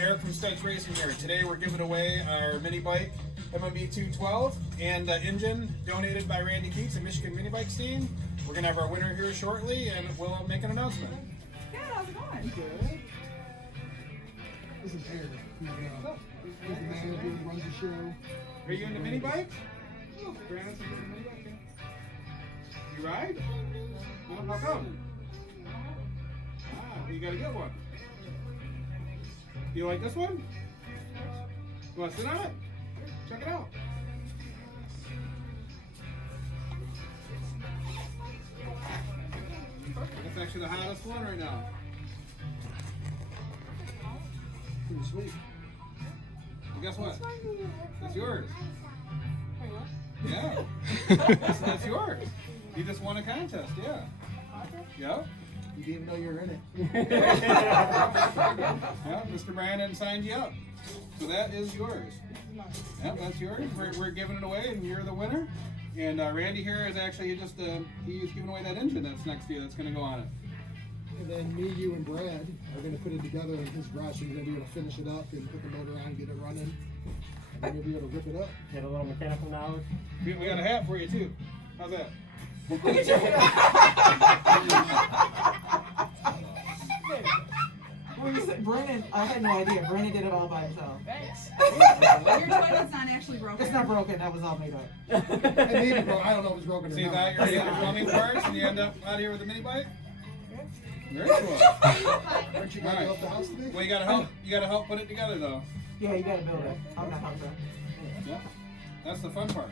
Eric from Studz Racing here. Today we're giving away our Minibike MMB 212 and engine donated by Randy Keatz and Michigan Minibike team. We're going to have our winner here shortly and we'll make an announcement. Good, how's it going? Good. This is Eric. He's the manager who runs the show. Are you into minibikes? Oh, Brandon's into minibike. You ride? Well, how come? Ah, you gotta get one. You like this one? You want to sit on it? Check it out. That's actually the hottest one right now. Pretty sweet. And guess what? That's yours. Yeah. That's yours. You just won a contest, yeah. Yep. You didn't know you were in it. Yeah, Mr. Brandon signed you up. So that is yours. Yep, that's yours. We're giving it away and you're the winner. And Randy here is actually he's giving away that engine that's next to you that's going to go on it. And then me, you, and Brad are going to put it together in his garage. So you're going to be able to finish it up and put the motor on, get it running. And then you'll be able to rip it up. Get a little mechanical knowledge. We got a hat for you too. How's that? Well, you said Brandon, I had no idea. Brandon did it all by himself. Thanks. Your toilet's not actually broken. It's not broken, that was all made up. And maybe, bro, I don't know if it's broken or So you not. thought you were getting the plumbing parts and you end up out here with a mini bike? Very cool. Aren't you going to help the house today? Well, you gotta help put it together though. Yeah, you gotta build it. I'm not helping. Yeah. That's the fun part.